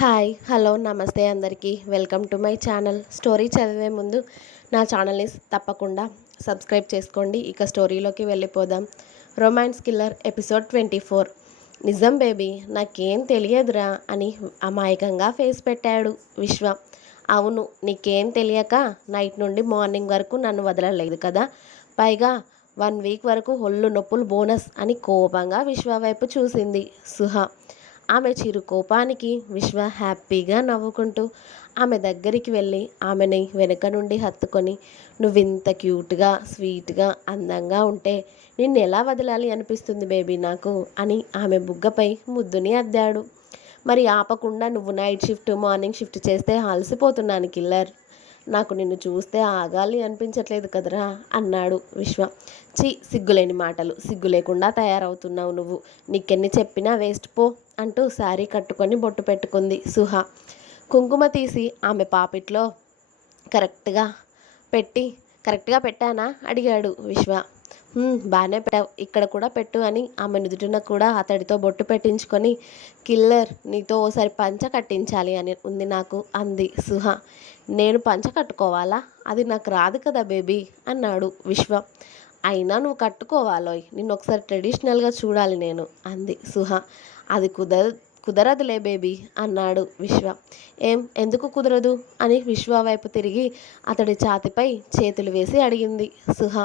Hi hello నమస్తే అందరికీ. Welcome to my channel. Story చదివే ముందు నా ఛానల్ని తప్పకుండా సబ్స్క్రైబ్ చేసుకోండి. ఇక స్టోరీలోకి వెళ్ళిపోదాం. Romance killer episode twenty four. నిజం బేబీ నాకేం తెలియదురా అని అమాయకంగా ఫేస్ పెట్టాడు విశ్వ. అవును నీకేం తెలియక నైట్ నుండి మార్నింగ్ వరకు నన్ను వదలలేదు కదా. పైగా వన్ వీక్ వరకు ఒళ్ళు నొప్పులు బోనస్ అని కోపంగా విశ్వ వైపు చూసింది సుహా. ఆమె చిరు కోపానికి విశ్వ హ్యాపీగా నవ్వుకుంటూ ఆమె దగ్గరికి వెళ్ళి ఆమెని వెనుక నుండి హత్తుకొని నువ్వింత క్యూట్గా స్వీట్గా అందంగా ఉంటే నిన్ను ఎలా వదలాలి అనిపిస్తుంది బేబీ నాకు అని ఆమె బుగ్గపై ముద్దుని అద్దాడు. మరి ఆపకుండా నువ్వు నైట్ షిఫ్ట్ మార్నింగ్ షిఫ్ట్ చేస్తే అలసిపోతున్నాను కిల్లర్. నాకు నిన్ను చూస్తే ఆగాలి అనిపించట్లేదు కదరా అన్నాడు విశ్వ. చి సిగ్గులేని మాటలు. సిగ్గు లేకుండా తయారవుతున్నావు నువ్వు. నీకెన్ని చెప్పినా వేస్ట్ పో అంటూ శారీ కట్టుకొని బొట్టు పెట్టుకుంది సుహ. కుంకుమ తీసి ఆమె పాపిట్లో కరెక్ట్గా పెట్టి కరెక్ట్గా పెట్టానా? అడిగాడు విశ్వ. బాగానే పెట్టావు. ఇక్కడ కూడా పెట్టు అని ఆమె నుదుటిన కూడా అతడితో బొట్టు పెట్టించుకొని కిల్లర్ నీతో ఓసారి పంచ కట్టించాలి అని ఉంది నాకు అంది సుహ. నేను పంచ కట్టుకోవాలా? అది నాకు రాదు కదా బేబీ అన్నాడు విశ్వ. అయినా నువ్వు కట్టుకోవాలోయ్. నిన్ను ఒకసారి ట్రెడిషనల్గా చూడాలి నేను అంది సుహ. అది కుదర కుదరదులే బేబీ అన్నాడు విశ్వ. ఏం ఎందుకు కుదరదు? అని విశ్వ వైపు తిరిగి అతడి ఛాతిపై చేతులు వేసి అడిగింది సుహ.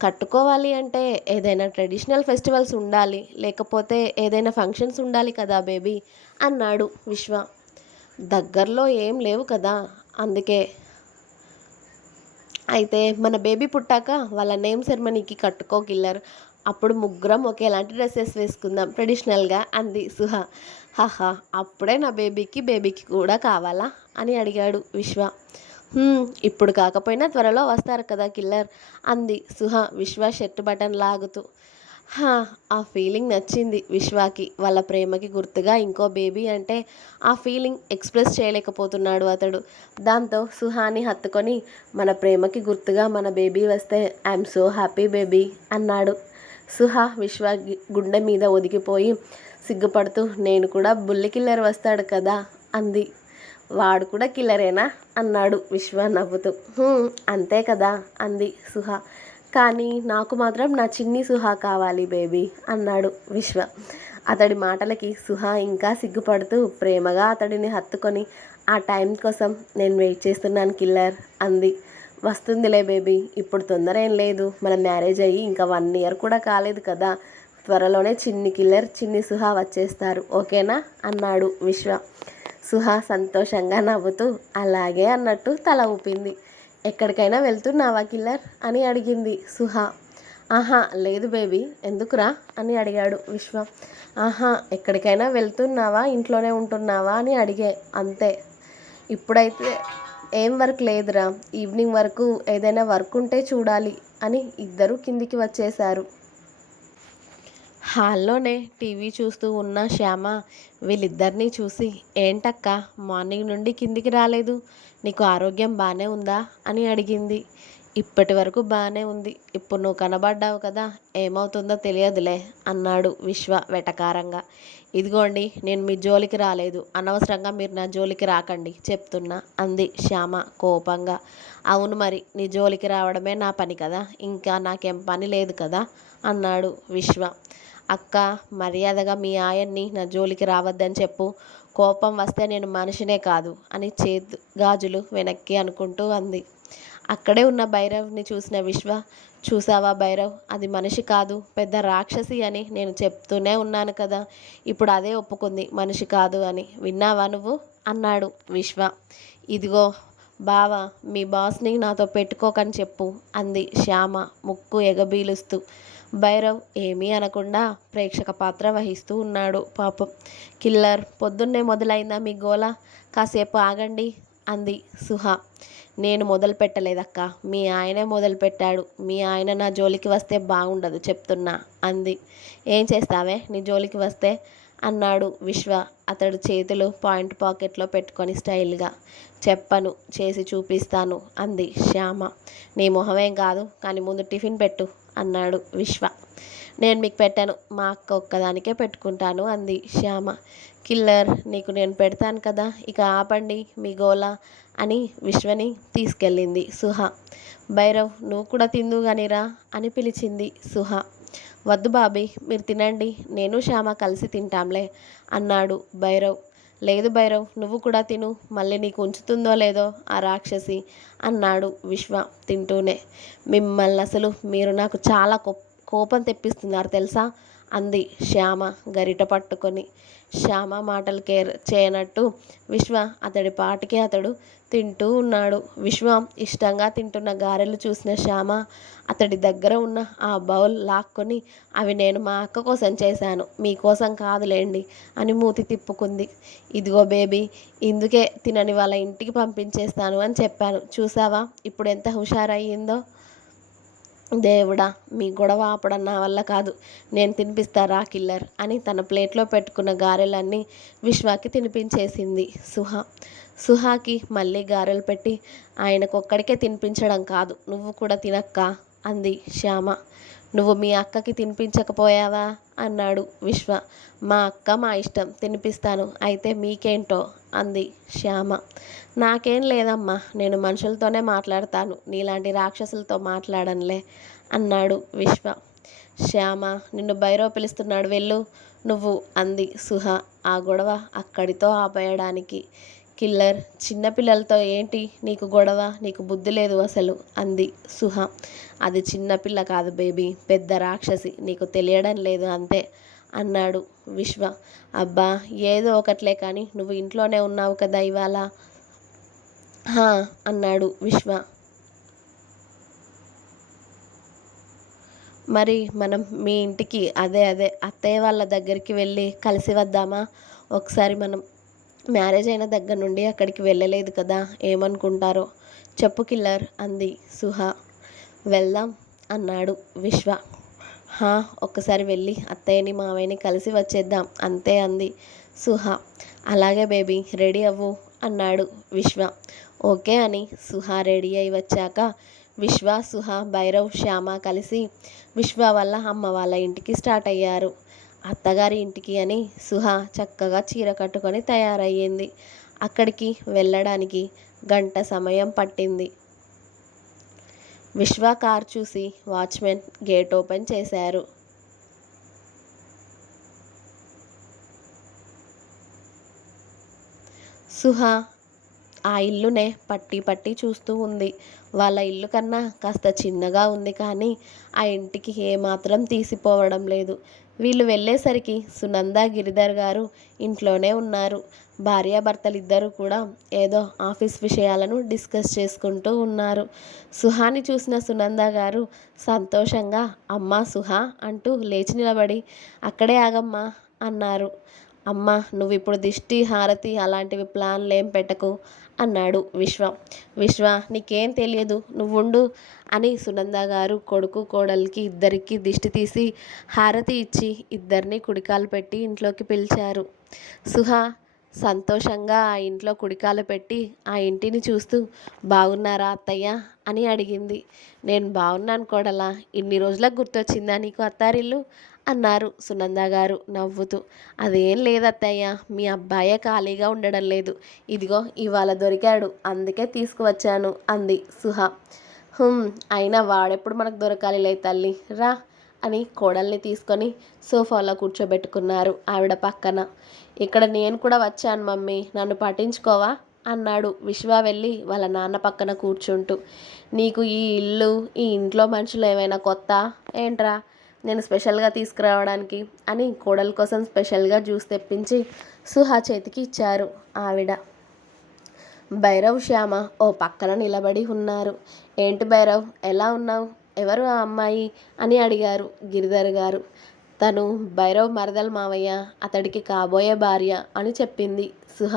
కట్టుకోవాలి అంటే ఏదైనా ట్రెడిషనల్ ఫెస్టివల్స్ ఉండాలి లేకపోతే ఏదైనా ఫంక్షన్స్ ఉండాలి కదా బేబీ అన్నాడు విశ్వ. దగ్గరలో ఏం లేవు కదా అందుకే. అయితే మన బేబీ పుట్టాక వాళ్ళ నేమ్ సెరమనీకి కట్టుకో కిల్లర్ అప్పుడు ముగ్గురం ఒకేలాంటి డ్రెస్సెస్ వేసుకుందాం ట్రెడిషనల్గా అంది సుహ. హహా అప్పుడే నా బేబీకి బేబీకి కూడా కావాలా అని అడిగాడు విశ్వ. ఇప్పుడు కాకపోయినా త్వరలో వస్తారు కదా కిల్లర్ అంది సుహ విశ్వ షర్ట్ బటన్ లాగుతూ. హా ఆ ఫీలింగ్ నచ్చింది విశ్వాకి. వాళ్ళ ప్రేమకి గుర్తుగా ఇంకో బేబీ అంటే ఆ ఫీలింగ్ ఎక్స్ప్రెస్ చేయలేకపోతున్నాడు అతడు. దాంతో సుహాని హత్తుకొని మన ప్రేమకి గుర్తుగా మన బేబీ వస్తే ఐఎమ్ సో హ్యాపీ బేబీ అన్నాడు. సుహా విశ్వ గుండె మీద ఒదిగిపోయి సిగ్గుపడుతూ నేను కూడా బుల్లి కిల్లర్ వస్తాడు కదా అంది. వాడు కూడా కిల్లరేనా? అన్నాడు విశ్వ నవ్వుతూ. అంతే కదా అంది సుహ. కానీ నాకు మాత్రం నా చిన్ని సుహ కావాలి బేబీ అన్నాడు విశ్వ. అతడి మాటలకి సుహ ఇంకా సిగ్గుపడుతూ ప్రేమగా అతడిని హత్తుకొని ఆ టైం కోసం నేను వెయిట్ చేస్తున్నాను కిల్లర్ అంది. వస్తుందిలే బేబీ ఇప్పుడు తొందర ఏం లేదు. మన మ్యారేజ్ అయ్యి ఇంకా వన్ ఇయర్ కూడా కాలేదు కదా. త్వరలోనే చిన్ని కిల్లర్ చిన్ని సుహ వచ్చేస్తారు ఓకేనా? అన్నాడు విశ్వ. సుహ సంతోషంగా నవ్వుతూ అలాగే అన్నట్టు తల ఊపింది. ఎక్కడికైనా వెళ్తున్నావా కిల్లర్? అని అడిగింది సుహ. ఆహా లేదు బేబీ ఎందుకురా? అని అడిగాడు విశ్వ. ఆహా ఎక్కడికైనా వెళ్తున్నావా? ఇంట్లోనే ఉంటున్నావా? అని అడిగే. అంతే. ఇప్పుడైతే ఏం వర్క్ లేదురా. ఈవినింగ్ వరకు ఏదైనా వర్క్ ఉంటే చూడాలి అని ఇద్దరు కిందికి వచ్చేశారు. హాల్లోనే టీవీ చూస్తూ ఉన్న శ్యామ వీళ్ళిద్దరినీ చూసి ఏంటక్క మార్నింగ్ నుండి కిందికి రాలేదు. నీకు ఆరోగ్యం బాగానే ఉందా? అని అడిగింది. ఇప్పటి వరకు బాగానే ఉంది. ఇప్పుడు నువ్వు కనబడ్డావు కదా ఏమవుతుందో తెలియదులే అన్నాడు విశ్వ వెటకారంగా. ఇదిగోండి నేను మీ జోలికి రాలేదు. అనవసరంగా మీరు నా జోలికి రాకండి చెప్తున్నా అంది శ్యామ కోపంగా. అవును మరి నీ జోలికి రావడమే నా పని కదా. ఇంకా నాకేం పని లేదు కదా అన్నాడు విశ్వ. అక్క మర్యాదగా మీ ఆయన్ని నా జోలికి రావద్దని చెప్పు. కోపం వస్తే నేను మనిషినే కాదు అని చేతు గాజులు వెనక్కి అనుకుంటూ అంది. అక్కడే ఉన్న భైరవ్ని చూసిన విశ్వ చూసావా భైరవ్ అది మనిషి కాదు పెద్ద రాక్షసి అని నేను చెప్తూనే ఉన్నాను కదా ఇప్పుడు అదే ఒప్పుకుంది మనిషి కాదు అని. విన్నావా నువ్వు? అన్నాడు విశ్వ. ఇదిగో బావ మీ బాస్ని నాతో పెట్టుకోకని చెప్పు అంది శ్యామ ముక్కు ఎగబీలుస్తూ. భైరవ్ ఏమీ అనకుండా ప్రేక్షక పాత్ర వహిస్తూ ఉన్నాడు. పాపం కిల్లర్ పొద్దున్నే మొదలైందా మీ గోల? కాసేపు ఆగండి అంది సుహ. నేను మొదలు పెట్టలేదక్క మీ ఆయనే మొదలు పెట్టాడు మీ ఆయన నా జోలికి వస్తే బాగుండదు చెప్తున్నా అంది. ఏం చేస్తావే? నీ జోలికి వస్తే? అన్నాడు విశ్వ అతడు చేతులు పాయింట్ పాకెట్లో పెట్టుకొని స్టైల్గా. చెప్పను చేసి చూపిస్తాను అంది శ్యామ. నీ మొహమేం కాదు కానీ ముందు టిఫిన్ పెట్టు. అన్నాడు విశ్వ. నేను మీకు పెట్టాను మా అక్క ఒక్కదానికే పెట్టుకుంటాను అంది శ్యామ. కిల్లర్ నీకు నేను పెడతాను కదా ఇక ఆపండి మీ గోలా అని విశ్వని తీసుకెళ్ళింది సుహ. భైరవ్ నువ్వు కూడా తిందు గానిరా అని పిలిచింది సుహ. వద్దు బాబీ మీరు తినండి నేను శ్యామ కలిసి తింటాంలే అన్నాడు భైరవ్. లేదు భైరవ్ నువ్వు కూడా తిను. మళ్ళీ నీకు ఉంచుతుందో లేదో ఆ రాక్షసి అన్నాడు విశ్వ తింటూనే. మిమ్మల్ని అసలు మీరు నాకు చాలా కోపం తెప్పిస్తున్నారు తెలుసా? అంది శ్యామ గరిట పట్టుకొని. శ్యామ మాటలు కేర్ చేయనట్టు విశ్వ అతడి పాటికి అతడు తింటూ ఉన్నాడు. విశ్వ ఇష్టంగా తింటున్న గారెలు చూసిన శ్యామ అతడి దగ్గర ఉన్న ఆ బౌల్ లాక్కొని అవి నేను మా అక్క కోసం చేశాను. మీకోసం కాదులేండి అని మూతి తిప్పుకుంది. ఇదిగో బేబీ ఇందుకే తినని వాళ్ళ ఇంటికి పంపించేస్తాను అని చెప్పాను. చూసావా? ఇప్పుడు ఎంత హుషారయ్యిందో దేవుడా మీ గొడవ ఆపడం నా వల్ల కాదు. నేను తినిపిస్తారా కిల్లర్ అని తన ప్లేట్లో పెట్టుకున్న గారెలన్నీ విశ్వాకి తినిపించేసింది సుహ. సుహాకి మళ్ళీ గారెలు పెట్టి ఆయనకొక్కడికే తినిపించడం కాదు నువ్వు కూడా తినక్క అంది శ్యామ. నువ్వు మీ అక్కకి తినిపించకపోయావా? అన్నాడు విశ్వ. మా అక్క మా ఇష్టం తినిపిస్తాను. అయితే మీకేంటో? అంది శ్యామ. నాకేం లేదమ్మా నేను మనుషులతోనే మాట్లాడతాను. నీలాంటి రాక్షసులతో మాట్లాడనులే అన్నాడు విశ్వ. శ్యామ నిన్ను బైరో పిలుస్తున్నాడు వెళ్ళు నువ్వు అంది సుహ. ఆ గొడవ అక్కడితో ఆపేయడానికి కిల్లర్ చిన్నపిల్లలతో ఏంటి? నీకు గొడవ నీకు బుద్ధి లేదు అసలు అంది సుహ. అది చిన్నపిల్ల కాదు బేబీ పెద్ద రాక్షసి నీకు తెలియడం లేదు అంతే అన్నాడు విశ్వ. అబ్బా ఏదో ఒకట్లే కానీ నువ్వు ఇంట్లోనే ఉన్నావు కదా ఇవాళ? హా అన్నాడు విశ్వ. మరి మనం మీ ఇంటికి అదే అదే అత్తయ్య వాళ్ళ దగ్గరికి వెళ్ళి కలిసి వద్దామా? ఒకసారి మనం మ్యారేజ్ అయిన దగ్గర నుండి అక్కడికి వెళ్ళలేదు కదా ఏమనుకుంటారో? చెప్పు కిల్లర్ అంది సుహ. వెళ్దాం అన్నాడు విశ్వ. హా ఒక్కసారి వెళ్ళి అత్తయ్యని మావయ్యని కలిసి వచ్చేద్దాం అంతే అంది సుహ. అలాగే బేబీ రెడీ అవ్వు అన్నాడు విశ్వ. ఓకే అని సుహ రెడీ అయి వచ్చాక విశ్వ సుహ భైరవ్ శ్యామ కలిసి విశ్వ వాళ్ళ అమ్మ వాళ్ళ ఇంటికి స్టార్ట్ అయ్యారు. అత్తగారి ఇంటికి అని సుహ చక్కగా చీర కట్టుకొని తయారయ్యింది. అక్కడికి వెళ్ళడానికి గంట సమయం పట్టింది. విశ్వ కార్ చూసి వాచ్మెన్ గేట్ ఓపెన్ చేశారు. సుహ ఆ ఇల్లునే పట్టి పట్టి చూస్తూ ఉంది. వాళ్ళ ఇల్లు కన్నా కాస్త చిన్నగా ఉంది కానీ ఆ ఇంటికి ఏమాత్రం తీసిపోవడం లేదు. వీళ్ళు వెళ్ళేసరికి సునంద గిరిధర్ గారు ఇంట్లోనే ఉన్నారు. భార్యాభర్తలిద్దరూ కూడా ఏదో ఆఫీస్ విషయాలను డిస్కస్ చేసుకుంటూ ఉన్నారు. సుహాని చూసిన సునంద గారు సంతోషంగా అమ్మా సుహా అంటూ లేచి నిలబడి అక్కడే ఆగమ్మా అన్నారు. అమ్మ నువ్వు ఇప్పుడు దిష్టి హారతి అలాంటివి ప్లాన్లు ఏం పెట్టకు. అన్నాడు విశ్వ. విశ్వ నీకేం తెలియదు. నువ్వుండు అని సునంద గారు కొడుకు కోడలికి ఇద్దరికి దిష్టి తీసి హారతి ఇచ్చి ఇద్దరిని కుడికాలు పెట్టి ఇంట్లోకి పిలిచారు. సుహా సంతోషంగా ఆ ఇంట్లో కుడికాలు పెట్టి ఆ ఇంటిని చూస్తూ బాగున్నారా అత్తయ్య? అని అడిగింది. నేను బాగున్నాను కోడలా. ఇన్ని రోజులకు గుర్తొచ్చిందా నీకు అత్తారిల్లు? అన్నారు సునంద గారు నవ్వుతూ. అదేం లేదత్తయ్య మీ అబ్బాయే ఖాళీగా ఉండడం లేదు. ఇదిగో ఇవాళ దొరికాడు. అందుకే తీసుకువచ్చాను అంది సుహ. అయినా వాడెప్పుడు మనకు దొరకాలిలే తల్లి. రా అని కోడల్ని తీసుకొని సోఫాలో కూర్చోబెట్టుకున్నారు ఆవిడ పక్కన. ఇక్కడ నేను కూడా వచ్చాను మమ్మీ. నన్ను పట్టించుకోవా? అన్నాడు విశ్వ వెళ్ళి వాళ్ళ నాన్న పక్కన కూర్చుంటూ. నీకు ఈ ఇల్లు ఈ ఇంట్లో మనుషులు ఏమైనా కొత్త? ఏంట్రా? నేను స్పెషల్గా తీసుకురావడానికి అని కోడల కోసం స్పెషల్గా జ్యూస్ తెప్పించి సుహా చేతికి ఇచ్చారు ఆవిడ. భైరవ్ శ్యామ ఓ పక్కన నిలబడి ఉన్నారు. ఏంటి భైరవ్? ఎలా ఉన్నావు? ఎవరు ఆ అమ్మాయి? అని అడిగారు గిరిధర్ గారు. తను భైరవ్ మరదల మావయ్య అతడికి కాబోయే భార్య అని చెప్పింది సుహ.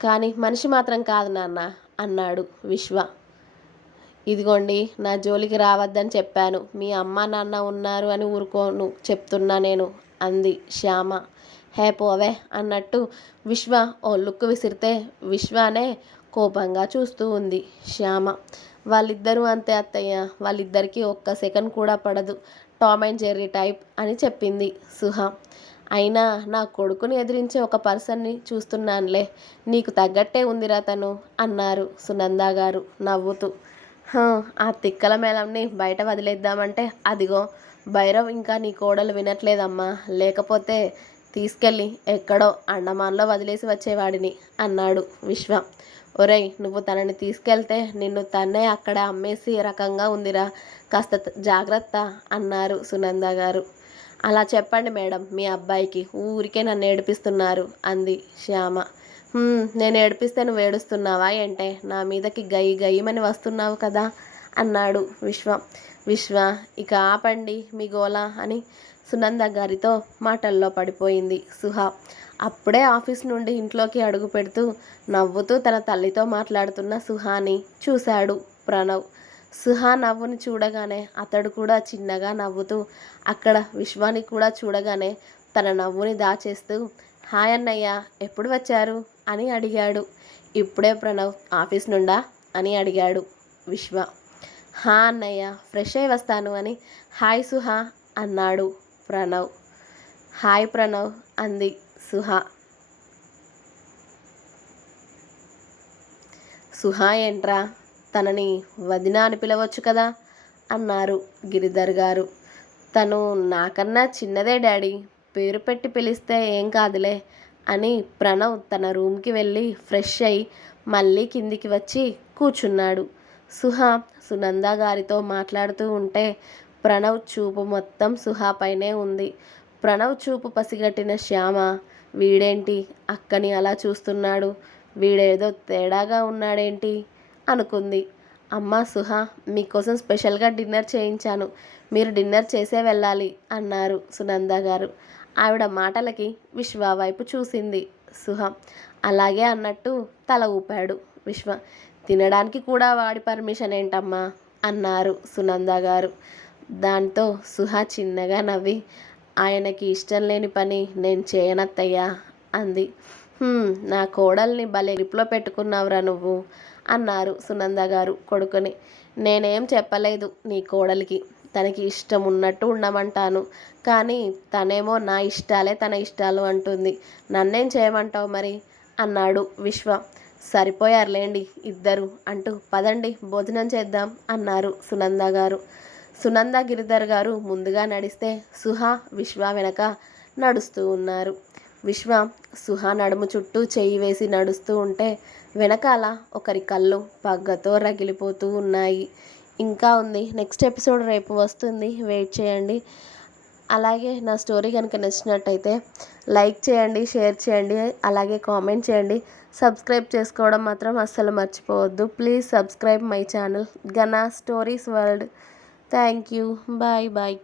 కానీ మనిషి మాత్రం కాదు నాన్న అన్నాడు విశ్వ. ఇదిగోండి నా జోలికి రావద్దని చెప్పాను. మీ అమ్మ నాన్న ఉన్నారు అని ఊరుకోను చెప్తున్నా నేను అంది శ్యామ. హే పోవే అన్నట్టు విశ్వ ఓ లుక్ విసిరితే విశ్వనే కోపంగా చూస్తూ ఉంది శ్యామ. వాళ్ళిద్దరూ అంతే అత్తయ్య. వాళ్ళిద్దరికీ ఒక్క సెకండ్ కూడా పడదు. టామ్ అండ్ జెర్రీ టైప్ అని చెప్పింది సుహ. అయినా నా కొడుకుని ఎదిరించే ఒక పర్సన్ని చూస్తున్నానులే నీకు తగ్గట్టే ఉందిరా తను అన్నారు సునంద గారు నవ్వుతూ. ఆ తిక్కల మేళంని బయట వదిలేద్దామంటే అదిగో భైరవ్ ఇంకా నీ కోడలు వినట్లేదమ్మా లేకపోతే తీసుకెళ్ళి ఎక్కడో అండమాన్లో వదిలేసి వచ్చేవాడిని అన్నాడు విశ్వ. ఒరేయ్ నువ్వు తనని తీసుకెళ్తే నిన్ను తన్నే అక్కడ అమ్మేసి రకంగా ఉందిరా. కాస్త జాగ్రత్త అన్నారు సునంద గారు. అలా చెప్పండి మేడం మీ అబ్బాయికి ఊరికే నన్ను ఏడిపిస్తున్నారు అంది శ్యామ. నేను ఏడిపిస్తే నువ్వు ఏడుస్తున్నావా ఏంటే? నా మీదకి గయ్యి గయ్యమని వస్తున్నావు కదా అన్నాడు విశ్వ. విశ్వ ఇక ఆపండి మీ గోలా అని సునంద గారితో మాటల్లో పడిపోయింది సుహా. అప్పుడే ఆఫీస్ నుండి ఇంట్లోకి అడుగు పెడుతూ నవ్వుతూ తన తల్లితో మాట్లాడుతున్న సుహాని చూశాడు ప్రణవ్. సుహా నవ్వుని చూడగానే అతడు కూడా చిన్నగా నవ్వుతూ అక్కడ విశ్వాని కూడా చూడగానే తన నవ్వుని దాచేస్తూ హాయ్ అన్నయ్య ఎప్పుడు వచ్చారు? అని అడిగాడు. ఇప్పుడే ప్రణవ్ ఆఫీస్ నుండా? అని అడిగాడు విశ్వ. హా అన్నయ్య ఫ్రెష్ అయి వస్తాను అని హాయ్ సుహా అన్నాడు ప్రణవ్. హాయ్ ప్రణవ్ అంది. సుహా. సుహా ఏంట్రా? తనని వదిన అని పిలవచ్చు కదా? అన్నారు గిరిధర్ గారు. తను నాకన్నా చిన్నదే డాడీ. పేరు పెట్టి పిలిస్తే ఏం కాదులే అని ప్రణవ్ తన రూమ్కి వెళ్ళి ఫ్రెష్ అయి మళ్ళీ కిందికి వచ్చి కూర్చున్నాడు. సుహా సునంద గారితో మాట్లాడుతూ ఉంటే ప్రణవ్ చూపు మొత్తం సుహా పైనే ఉంది. ప్రణవ్ చూపు పసిగట్టిన శ్యామ వీడేంటి అక్కని అలా చూస్తున్నాడు? వీడేదో తేడాగా ఉన్నాడేంటి? అనుకుంది. అమ్మా సుహా మీకోసం స్పెషల్గా డిన్నర్ చేయించాను. మీరు డిన్నర్ చేసే వెళ్ళాలి అన్నారు సునంద గారు. ఆవిడ మాటలకి విశ్వ వైపు చూసింది సుహ. అలాగే అన్నట్టు తల ఊపాడు విశ్వ. తినడానికి కూడా వాడి పర్మిషన్ ఏంటమ్మా? అన్నారు సునంద గారు. దాంతో సుహ చిన్నగా నవ్వి ఆయనకి ఇష్టం లేని పని నేను చేయనత్తయ్యా అంది. నా కోడల్ని భలే గ్రిప్లో పెట్టుకున్నావురా నువ్వు అన్నారు సునంద గారు కొడుకుని. నేనేం చెప్పలేదు నీ కోడలికి. తనకి ఇష్టం ఉన్నట్టు ఉండమంటాను కానీ తనేమో నా ఇష్టాలే తన ఇష్టాలు అంటుంది. నన్నేం చేయమంటావు మరి? అన్నాడు విశ్వ. సరిపోయారులేండి ఇద్దరు అంటూ పదండి భోజనం చేద్దాం అన్నారు సునంద గారు. సునంద గిరిధర్ గారు ముందుగా నడిస్తే సుహా విశ్వ వెనక నడుస్తూ ఉన్నారు. విశ్వ సుహా నడుము చుట్టూ చేయి వేసి నడుస్తూ ఉంటే వెనకాల ఒకరి కళ్ళు పగ్గతో రగిలిపోతూ ఉన్నాయి. ఇంకా ఉంది. నెక్స్ట్ ఎపిసోడ్ రేపు వస్తుంది. వెయిట్ చేయండి. అలాగే నా స్టోరీ కనుక నచ్చినట్టయితే లైక్ చేయండి షేర్ చేయండి అలాగే కామెంట్ చేయండి. సబ్స్క్రైబ్ చేసుకోవడం మాత్రం అస్సలు మర్చిపోవద్దు. Please subscribe my channel. Gana stories world. Thank you. Bye bye.